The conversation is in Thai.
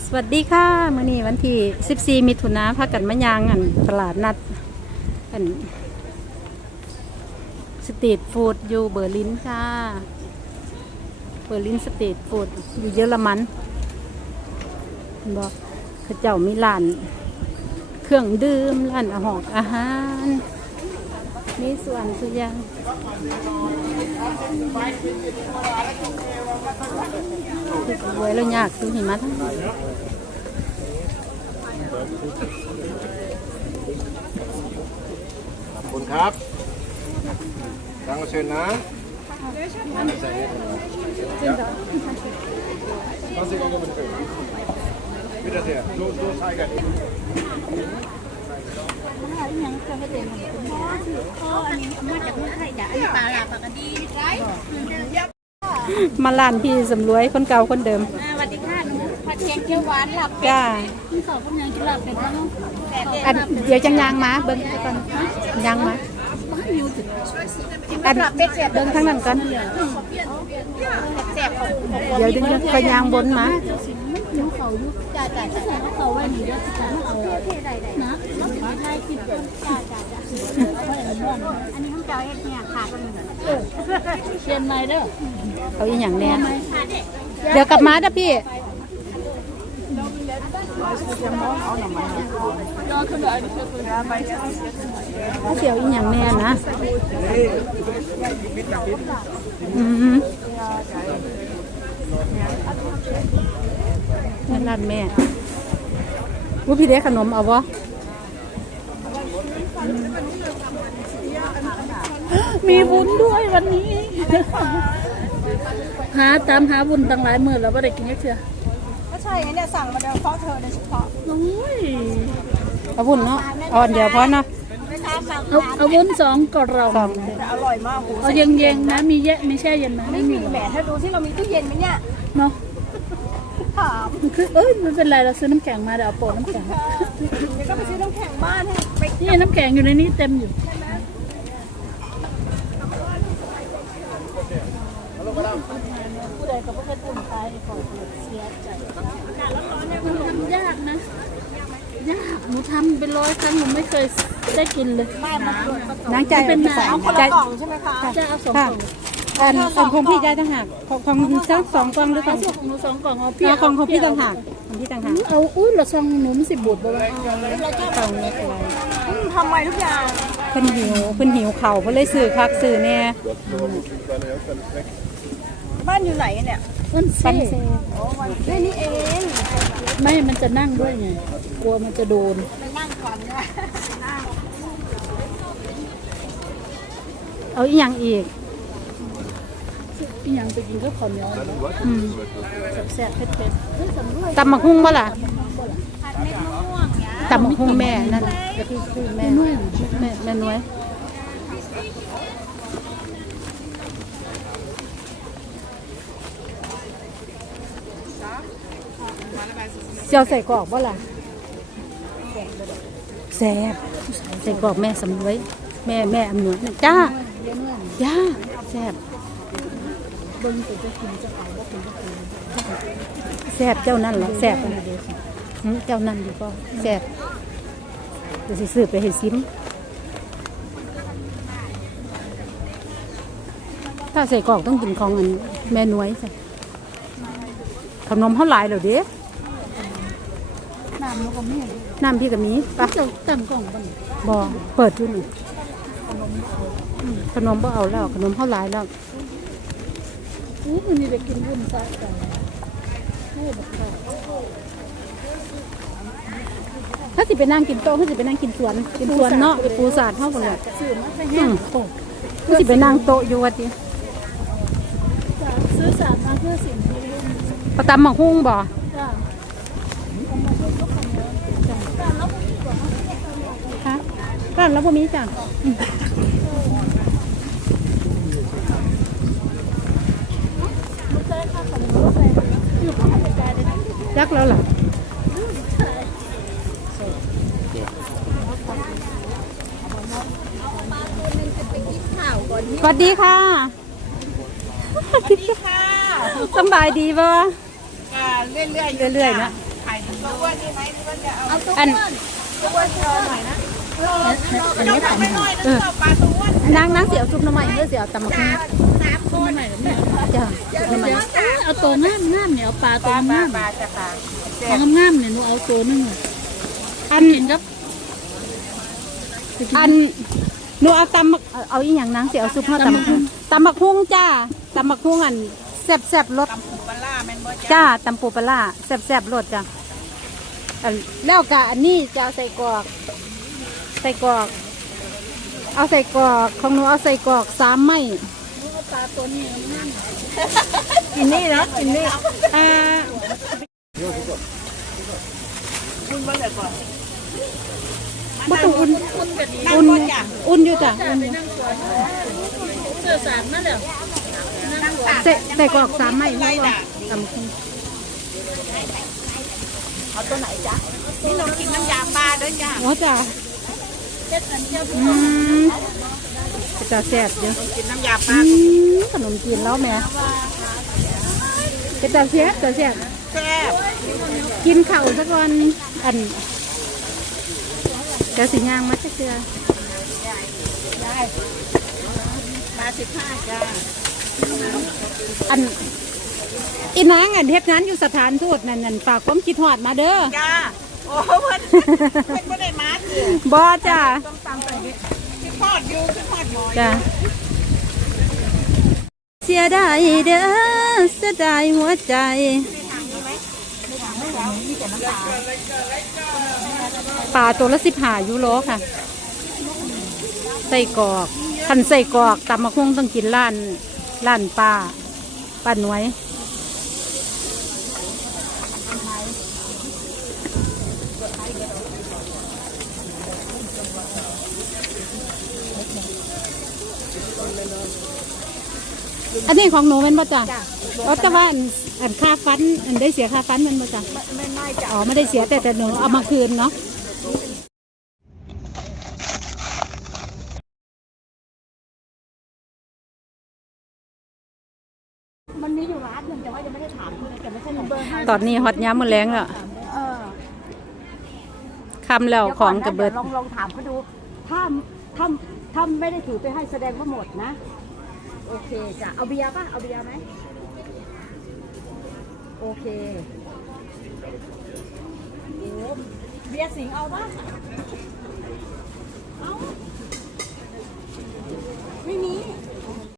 สวัสดีค่ะมื้อนี้วันที่ 14 มิถุนาพากันมายางอันตลาดนัดอันสตรีทฟู้ดอยู่เบอร์ลินค่ะ เบอร์ลินสตรีทฟู้ดอยู่เยอรมันเห็นบอกเขาเจ้ามีร้าน เครื่องดื่มร้านอาหารอาหาร มีส่วนสุยางรวยแล้วยากซื้อหิมะทั้งขอบคุณครับดังเชิญนะต้องสิกันกันเป็นไม่ได้เสียดูดูใช่กัน มาร้านพี่สำรวยคนเก่าคนเดิมสวัสดีค่ะหนูผัดเคียงเขียวหวานหลับจ้าคุณสอบกำลังจะหลับเป็นแล้วแต่เด็กอันเดี๋ยวจังยางมาเบิ้งก่อนยางมาอันเบิ้งทั้งนั้นก่อนแสบของเดี๋ยวดึงไปยางบนมา นิ้วเขายุบจ่าจ่าจ่าเขาไว้หนีด้วยจ่าเอานะแล้วถึงไม่ได้คิดแบบจ่าจ่าจ่าอันนี้ต้องเจ้าเอ็ดเนี่ยขาดคนหนึ่งเชียนไม่เด้อเอาอีหยังแน่เดี๋ยวกลับมาเด้อพี่รอขึ้นเสียวอีหยังแน่นะอือหือ นั่นร้านแม่ว่าพี่เด็กขนมเอาบ่มีบุญด้วยวันนี้ หาตามหาบุญตั้งหลายหมื่นแล้วไม่ได้กินแค่เชื่อก็ใช่ไงเนี่ยสั่งมาโดยเฉพาะเธอโดยเฉพาะโอ้ยเอาบุญเนาะเอาอันเดียวพอเนาะไม่ค้าสั่ง เอาเอาวุ้นสองกล่องสองแต่อร่อยมากโหเอาเย็นๆนะมีเยอะมีแช่เย็นไหมไม่มีแหมถ้าดูที่เรามีตู้เย็นไหมเนี่ยเนาะถามมันคือเอ้ยมันเป็นไรเราซื้อน้ำแข็งมาเดี๋ยวเอาโปะน้ำแข็งเดี๋ยวก็ไปซื้อน้ำแข็งบ้านให้ไปนี่น้ำแข็งอยู่ในนี้เต็มอยู่ ผู้ใดก็ไม่เคยปุ่นตายขอเสียใจมันทำยากนะ ยาก หนูทำเป็นร้อยครั้งหนูไม่เคยได้กินเลยไม่มาดูนางใจเป็นใส่เอาคนใจละกล่องใช่ไหมคะจะเอาสองกค่ะล่องอันของของพี่ใจต่างหากของของสักสองกล่องหรือขเอาองส่วนของหนูสองกล่องเอาพี่เอาของของพี่เต่างหากของพี่ต่างหากเอาอุ้ยเราซองหนูมันสิบูดบ่วะกล่องนี้อะไรอืมทำไมทุกอย่างเพิ่นหิวเพิ่นหิวเข่าวเพิ่นเลยซื้อคักซื้อแน่ บ้านอยู่ไหนเนี่ยมันปันเซ่เซ่แค่นี้เอง ไม่มันจะนั่งด้วยไง กลัวมันจะโดนไปนั่งก่อนนะเอาอีหยังอีกอีหยังไปกินก็ข้าวเหนียวอืมแซ่บๆเผ็ดๆเฮ้ยสำรวยตำมะฮุ่งบ่ล่ะตำมะฮุ่งแม่นั่นเดี๋ยวพี่ซื้อแม่แม่แม่น้อย เจียวใส่กรอกบ่ล่ะแซ่บใส่กรอกแม่สำรวย แม่แม่อำนวยนะจ้าเนื่องจ้าแซ่บเบิ่งแต่จะกินจะเอาบ่กินก็กินแซ่บเจ้านั่นเหรอแซ่บอันนั้นหืมเจ้านั่นดีก็แซ่บเดี๋ยวสิซื้อไปให้ซิมถ้าใส่กรอกต้องกินของอันแม่น้อยใส่ขนมเท่าไหร่เหรอเด้น้ำมันก็มีน้ำพี่กับนี้ปะจะตั้งกล่องบ่นบอเปิดอยู่นี่อืมขนมบ่เอาแล้วขนมเท่าไหร่แล้วอู้มันนี่ได้กินวุ่นซะกันให้บักข้าวถ้าสิไปนั่งกินโต๊ะถ้าสิไปนั่งกินสวนกินสวนเนาะไปปูสาดเท่ากันเลยซื้อมาใส่อืแห้งมโอ้ถ้าสิไปนั่งโต๊ะอยู่วัดนี้ซื้อสารมาเพื่อสิ่งที่เล่นประตำหมักฮุ้งบ่ จ้า คะ ร้านแล้วบ่มีจ้ะอืมลูกใส่ข้าวขนมลูกใส่อยู่ข้างในใจเลยนะยักแล้วล่ะสวัสดีค่ะสวัสดีค่ะสำบายดีบ่อ่าเรื่อยๆเรื่อยๆนะขเอาตัวอัน อันนี้ทำให้เออนางนางเสียวซุปน้ำมันเพื่อเสียวตำมะขุ่งจ้ะซุปหน้ำมันเอาตัวงามงามเนี่ยเอาปลาตัวงามปลาจะปลาของงามเนี่ยหนูเอาตัวนึงอันกินครับอันหนูเอาตำบักเอาอาอีหยังนางเสียวซุปห่อตำมะขุ่งตำมะขุ่งจ้าตำมะขุ่งอันแซ่บแซ่บรสจ้าตำปูปลาแซ่บแซ่บรสจ้ะอันแล้วกะอันนี้จะเอาใส่กรอก ใส่กรอก เอาใส่กรอกของหนูเอาใส่กรอกสามไม้ปลาตัวนี้งามกินนี่นะกินนี่อ่าคุณบ่เลยก่อนบ่ต้องอุ่นคุณกันดีอุ่นอุ่นอยู่จ้ะอุ่นอยู่นั่งก่อนเสื้อสารมาแล้วนั่งก่อนใส่ใส่กรอกสามไม้นี่ก่อนตำคุ้งเอาตัวไหนจ๊ะนี่เรากินน้ำยาปลาด้วยจ้ะอ๋อจ้ะเจ็ด อันเดียวอืมจะแซ่บเยอะกินน้ำยาปอืลามขนมจีนแล้วแหม่เป็นตาแซ่บตาแซ่บแซ่บกินข้าวซะก่อนอันเดี๋ยวสิย่างมาจะเกลือได้ปลาสิบห้าจ้าอันอีนางอันเฮ็ดงานอยู่สถานทูตนั่นนั่นฝากความคิดฮอดมาเด้อจ้าโอ้เพิ่นเพิ่นบ่ได้มาสิบ่จ้าต้องตำใส่นี่คือทอดอยู่คือทอดหมอยจ้าเสียดายเด้อเสียดายหัวใจ ปลาตัวละสิบห้ายูโรค่ะ ใส่กรอกคันใส่กรอกตำมะคุ้งต้องกินร้านร้านป้าป้าหน่วย อันนี้ของหนูเป็นป่ะจ๊ะอ๋อแต่ว่าอันอันค่าฟันอันได้เสียค่าฟันมันป่ะจ๊ะไม่ไม่จ้ะอ๋อไม่ได้เสียแต่แต่หนูเอามาคืนเนาะมันมีอยู่ร้านหนึ่งแต่ว่ายังไม่ได้ถามคุณแต่ไม่ใช่ของเบอร์ห้าตอนนี้ฮอตย้ำมือแรงแล้วเออคำแล้วของกระเบิดลองลองถามเขาดู ถ้าถ้าถ้าไม่ได้ถือไปให้แสดงว่าหมดนะ โอเคจ้ะ เอาเบียร์ป่ะ เอาเบียร์ไหม โอเคโอ้เบียร์สิงเอาป่ะ เอา ไม่มี